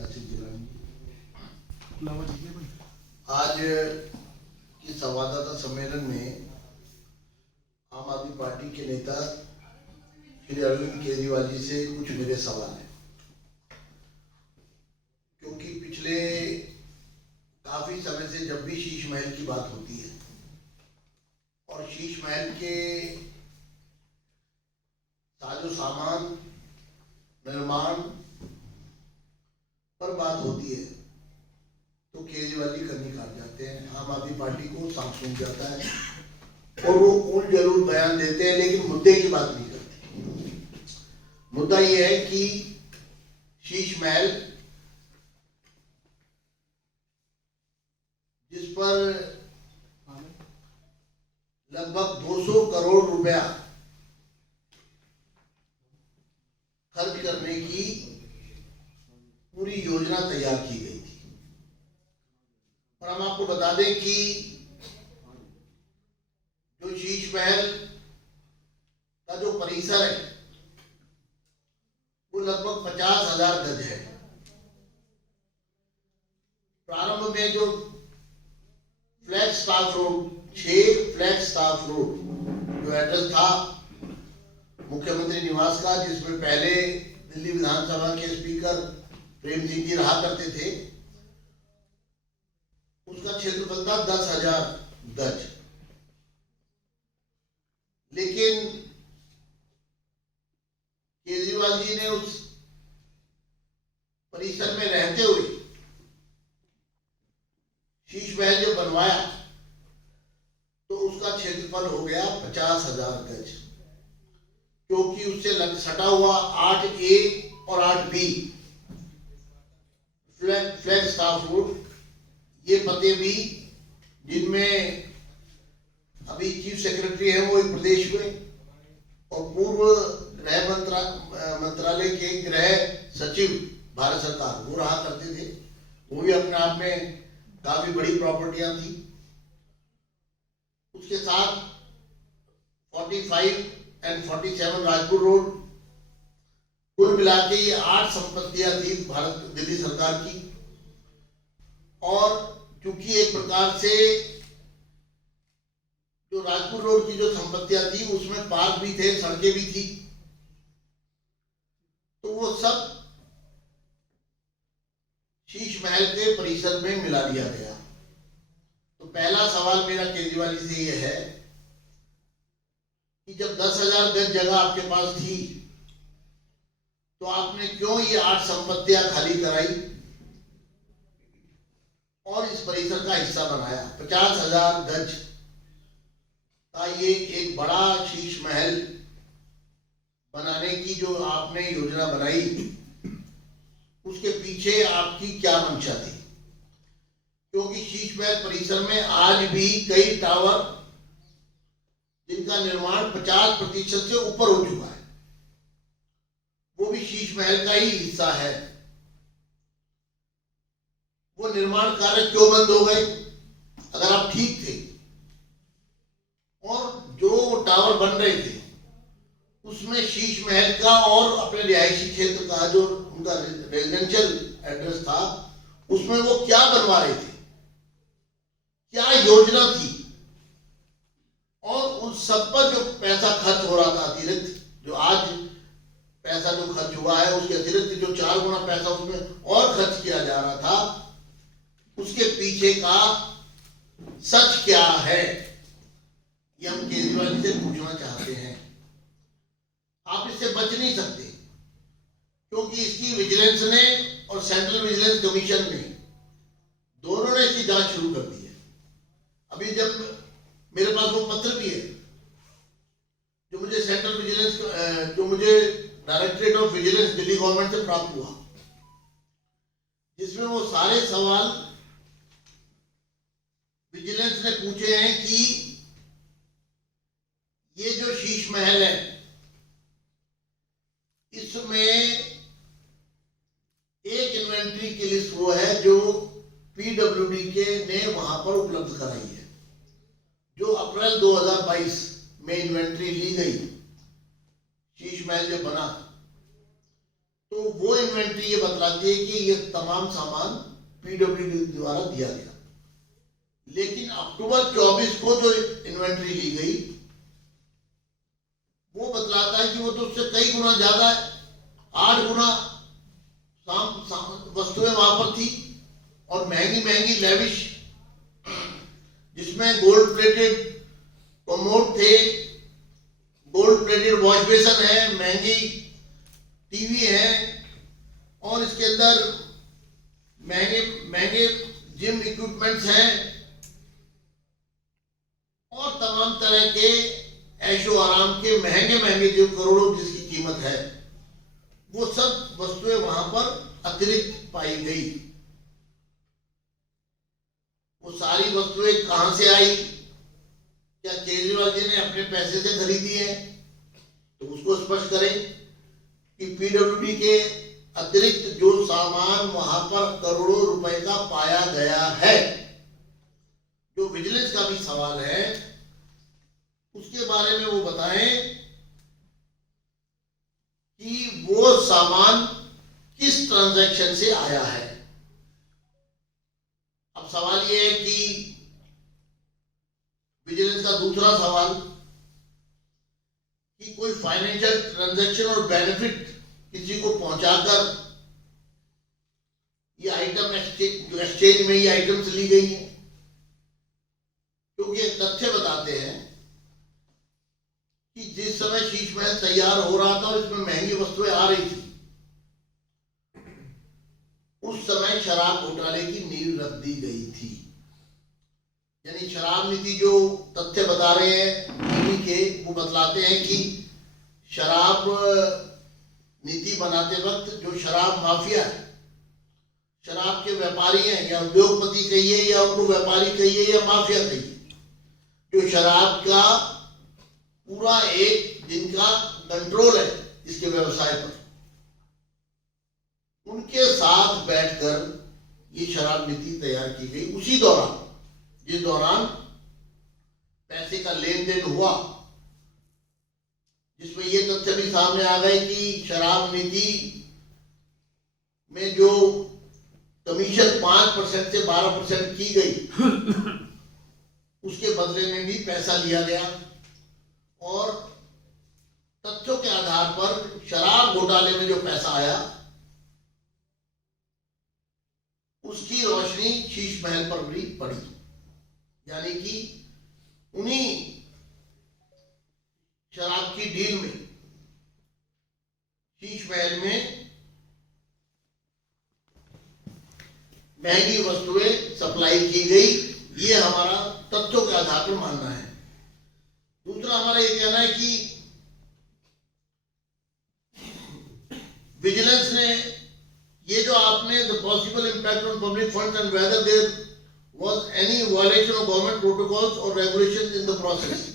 आज की संवाददाता सम्मेलन में आम आदमी पार्टी के नेता श्री अरविंद केजरीवाल जी से कुछ मेरे सवाल हैं, क्योंकि पिछले काफी समय से जब भी शीश महल की बात होती है और शीश महल के साजो सामान निर्माण पर बात होती है तो केजरीवाल जी कन्नी काट जाते हैं, आम आदमी पार्टी को सांप सूंघ जाता है और वो कूल जरूर बयान देते हैं, लेकिन मुद्दे की बात नहीं करते। मुद्दा ये है कि शीश महल जिस पर लगभग 200 करोड़ रुपया खर्च करने की पूरी योजना तैयार की गई थी। और हम आपको बता दें कि जो शीश महल का जो परिसर है वो लगभग 50,000 गज है। प्रारंभ में जो flag staff road 6 flag staff road जो एड्रेस था मुख्यमंत्री निवास का, जिसमें पहले दिल्ली विधानसभा के स्पीकर प्रेम सिंह जी रहा करते थे, उसका क्षेत्रफल था 10,000 गज। लेकिन केजरीवाल जी ने उस परिसर में रहते हुए शीश महल जो बनवाया तो उसका क्षेत्रफल हो गया 50,000 गज, क्योंकि उससे सटा हुआ 8A और 8B फ्लैग स्टाफ रोड, ये पते भी जिनमें अभी चीफ सेक्रेटरी है वो एक प्रदेश में और पूर्व गृह मंत्रालय के गृह सचिव भारत सरकार वो रहा करते थे, वो भी अपने आप में काफी बड़ी प्रॉपर्टियां थी। उसके साथ 45 और 47 राजपुर रोड, कुल मिला के ये 8 संपत्तियां थी दिल्ली सरकार की। और चूंकि एक प्रकार से जो राजपुर रोड की जो संपत्तियां थी उसमें पार्क भी थे, सड़कें भी थी, तो वो सब शीश महल के परिसर में मिला दिया गया। तो पहला सवाल मेरा केजरीवाल जी से ये है कि जब 10,000 गज जगह आपके पास थी तो आपने क्यों ये 8 संपत्तियां खाली कराई और इस परिसर का हिस्सा बनाया। 50,000 गज का ये एक बड़ा शीश महल बनाने की जो आपने योजना बनाई, उसके पीछे आपकी क्या मंशा थी? क्योंकि शीश महल परिसर में आज भी कई टावर जिनका निर्माण 50% से ऊपर हो चुका है, वो भी शीश महल का ही हिस्सा है। वो निर्माण कार्य क्यों बंद हो गए अगर आप ठीक थे? और जो टावर बन रहे थे उसमें शीश महल का और अपने रिहायशी क्षेत्र का जो उनका रेजिडेंशियल एड्रेस था उसमें वो क्या बनवा रहे थे, क्या योजना थी, और उस सब पर जो पैसा खर्च हो रहा था अतिरिक्त, जो आज पैसा जो खर्च हुआ है उसके अतिरिक्त जो 4 गुना पैसा उसमें और खर्च किया जा रहा था, उसके पीछे का सच क्या है, ये हम केजरीवाल जी से पूछना चाहते हैं। आप इससे बच नहीं सकते, क्योंकि इसकी विजिलेंस ने और सेंट्रल विजिलेंस कमीशन ने दोनों ने इसकी जांच शुरू कर दी है। अभी जब मेरे पास वो पत्र भी है जो मुझे सेंट्रल विजिलेंस जो मुझे directorate of vigilance Delhi government से प्राप्त हुआ, जिसमें वो सारे सवाल विजिलेंस ने पूछे हैं कि ये जो शीश महल है इसमें एक इन्वेंट्री की लिस्ट वो है जो पीडब्ल्यूडी के ने वहां पर उपलब्ध कराई है, जो अप्रैल 2022 में इन्वेंट्री ली गई शीश महल जो बना, तो वो इन्वेंट्री ये बतलाती है कि ये तमाम सामान पीडब्ल्यूडी द्वारा दिया गया। लेकिन अक्टूबर 24 को जो इन्वेंट्री ली गई वो बतलाता है कि वो तो उससे कई गुना ज्यादा है, 8 गुना वस्तुएं वहां पर थी और महंगी महंगी लेविश, जिसमें गोल्ड प्लेटेड कमोड थे, गोल्ड प्लेटेड वॉश बेसन है, महंगी टीवी है और इसके अंदर महंगे महंगे जिम इक्विपमेंट्स हैं और तमाम तरह के ऐशो आराम के महंगे महंगे जो करोड़ों जिसकी कीमत है, वो सब वस्तुएं वहां पर अतिरिक्त पाई गई। वो सारी वस्तुएं कहां से आई? क्या केजरीवाल जी ने अपने पैसे से खरीदी है? तो उसको स्पष्ट करें कि पीडब्ल्यूडी के अतिरिक्त जो सामान वहां पर करोड़ों रुपए का पाया गया है, जो विजिलेंस का भी सवाल है, उसके बारे में वो बताएं कि वो सामान किस ट्रांजैक्शन से आया है। अब सवाल ये है कि विजिलेंस का दूसरा सवाल कि कोई फाइनेंशियल ट्रांजैक्शन और बेनिफिट किसी को पहुंचाकर ये आइटम एक्सचेंज में ये आइटम्स ली गई है, क्योंकि एक तथ्य बताते हैं कि जिस समय शीश महल तैयार हो रहा था और इसमें महंगी वस्तुएं आ रही थी, उस समय शराब घोटाले की नींव रख दी गई थी। यानी शराब नीति जो तथ्य बता रहे हैं टीवी के, वो बतलाते हैं कि शराब नीति बनाते वक्त जो शराब माफिया है, शराब के व्यापारी हैं, या उद्योगपति कहिए या उनको व्यापारी कहिए या माफिया कहिए, जो शराब का पूरा एक जिनका कंट्रोल है इसके व्यवसाय पर, उनके साथ बैठकर ये शराब नीति तैयार की गई। उसी दौरान जिस दौरान पैसे का लेन देन हुआ, जिसमें ये तथ्य भी सामने आ गए कि शराब नीति में जो कमीशन 5% से 12% की गई, उसके बदले में भी पैसा लिया गया और तथ्यों के आधार पर शराब घोटाले में जो पैसा आया उसकी रोशनी शीश महल पर भी पड़ी। यानी कि उन्हीं शराब की डील में शीश महल में महंगी वस्तुएं सप्लाई की गई, ये हमारा तथ्यों के आधार पर मानना है। दूसरा हमारा ये कहना है कि विजिलेंस ने ये जो आपने the possible impact on public funds and whether there was any violation of government protocols और रेगुलेशंस इन द प्रोसेस,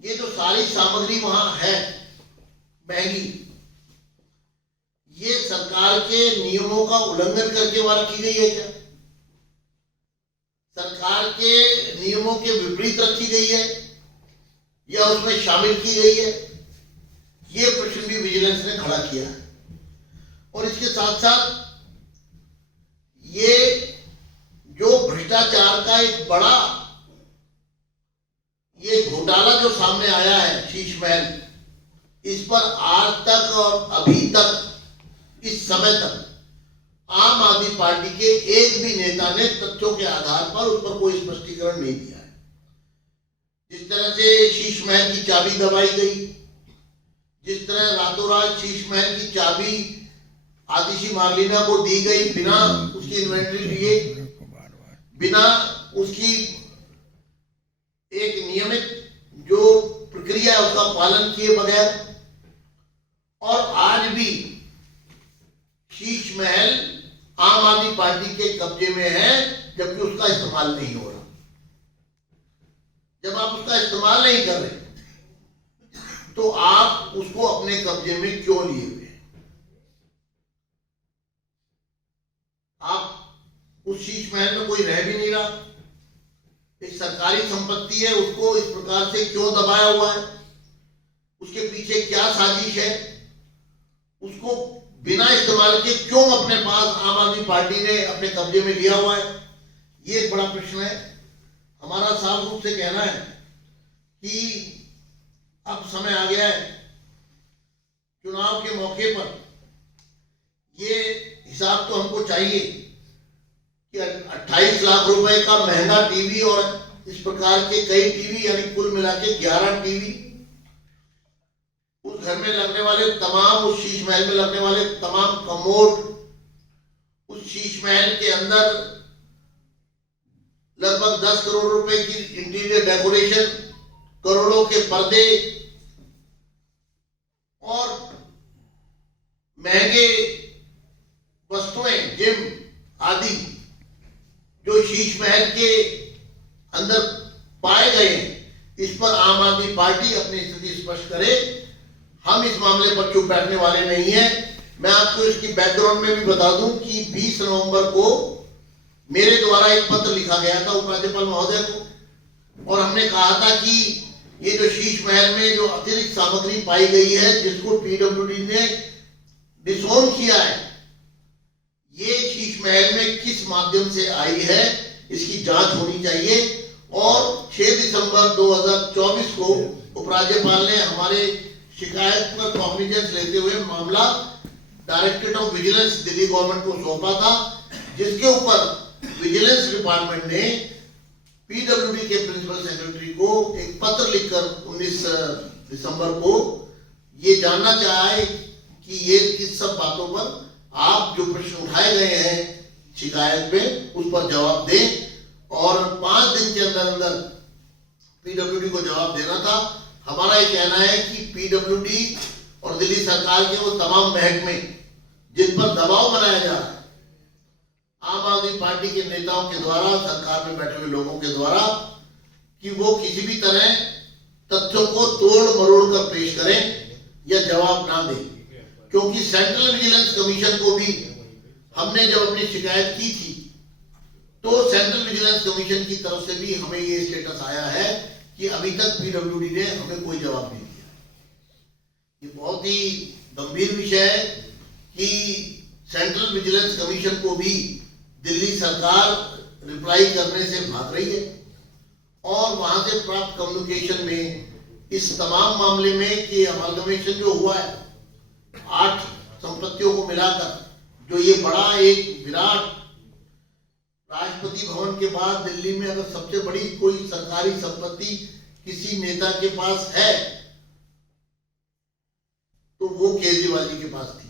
ये जो सारी सामग्री वहां है महंगी, ये सरकार के नियमों का उल्लंघन करके वहां रखी गई है क्या? सरकार के नियमों के विपरीत रखी गई है या उसमें शामिल की गई है? ये प्रश्न भी विजिलेंस ने खड़ा किया है। और इसके साथ साथ ये जो भ्रष्टाचार का एक बड़ा ये घोटाला जो सामने आया है शीश महल, इस पर आज तक और अभी तक इस समय तक आम आदमी पार्टी के एक भी नेता ने तथ्यों के आधार पर उस पर कोई स्पष्टीकरण नहीं दिया है। जिस तरह से शीश महल की चाबी दबाई गई, जिस तरह रातों रात शीश महल की चाबी आतिशी मार्लिना को दी गई बिना उसकी इन्वेंट्री लिए, बिना उसकी एक नियमित जो प्रक्रिया है उसका पालन किए बगैर, और आज भी शीश महल आम आदमी पार्टी के कब्जे में है, जबकि उसका इस्तेमाल नहीं हो रहा। जब आप उसका इस्तेमाल नहीं कर रहे तो आप उसको अपने कब्जे में क्यों लिए हुए? आप उस शीश महल में कोई रह भी नहीं रहा, एक सरकारी संपत्ति है, उसको इस प्रकार से क्यों दबाया हुआ है? उसके पीछे क्या साजिश है? उसको बिना इस्तेमाल के क्यों अपने पास आम आदमी पार्टी ने अपने कब्जे में लिया हुआ है, ये एक बड़ा प्रश्न है। हमारा साफ रूप से कहना है कि अब समय आ गया है, चुनाव के मौके पर ये हिसाब तो हमको चाहिए कि 28 लाख रुपए का महंगा टीवी और इस प्रकार के कई टीवी, यानी कुल मिला के 11 टीवी, उस घर में लगने वाले तमाम, उस शीश महल में लगने वाले तमाम कमोड, उस शीश महल के अंदर लगभग 10 करोड़ रुपए की इंटीरियर डेकोरेशन, करोड़ों के पर्दे और महंगे वस्तुएं, जिम आदि जो शीश महल के अंदर पाए गए हैं, इस पर आम आदमी पार्टी अपनी स्थिति स्पष्ट करे। हम इस मामले पर चुप बैठने वाले नहीं हैं। मैं आपको इसकी बैकग्राउंड में भी बता दूं कि 20 नवंबर को मेरे द्वारा एक पत्र लिखा गया था उपराज्यपाल महोदय को, और हमने कहा था कि ये जो शीश महल में जो अतिरिक्त सामग्री पाई गई है, जिसको पीडब्ल्यूडी ने डिसोन किया है, ये शीश महल में किस माध्यम से आई है, इसकी जांच होनी चाहिए। और 6 दिसंबर 2024 को उपराज्यपाल ने हमारे शिकायत पर कॉग्निजेंस लेते हुए मामला directorate of vigilance Delhi government को सौंपा था, जिसके ऊपर विजिलेंस डिपार्टमेंट ने पीडब्ल्यूडी के प्रिंसिपल सेक्रेटरी को एक पत्र लिखकर 19 दिसंबर को ये जानना चाहा है कि ये इस सब बातों पर आप जो प्रश्न उठाए गए हैं शिकायत में, उस पर जवाब दें, और 5 दिन के अंदर अंदर पीडब्ल्यूडी को जवाब देना था। हमारा ये कहना है कि पीडब्ल्यूडी और दिल्ली सरकार के वो तमाम महकमे जिन पर दबाव बनाया जा रहा है आम आदमी पार्टी के नेताओं के द्वारा, सरकार में बैठे हुए लोगों के द्वारा, कि वो किसी भी तरह तथ्यों को तोड़ मरोड़ कर पेश करें या जवाब ना दें। क्योंकि सेंट्रल विजिलेंस कमीशन को भी हमने जब अपनी शिकायत की थी, तो सेंट्रल विजिलेंस कमीशन की तरफ से भी हमें ये स्टेटस आया है कि अभी तक पीडब्ल्यूडी ने हमें कोई जवाब नहीं दिया। ये बहुत ही गंभीर विषय है कि सेंट्रल विजिलेंस कमीशन को भी दिल्ली सरकार रिप्लाई करने से भाग रही है, और वहां से प्राप्त कम्युनिकेशन में इस तमाम मामले में कि अमालगमेशन जो हुआ है 8 संपत्तियों को मिलाकर, जो ये बड़ा एक विराट, राष्ट्रपति भवन के बाद दिल्ली में अगर सबसे बड़ी कोई सरकारी संपत्ति किसी नेता के पास है तो वो केजरीवाल जी के पास थी।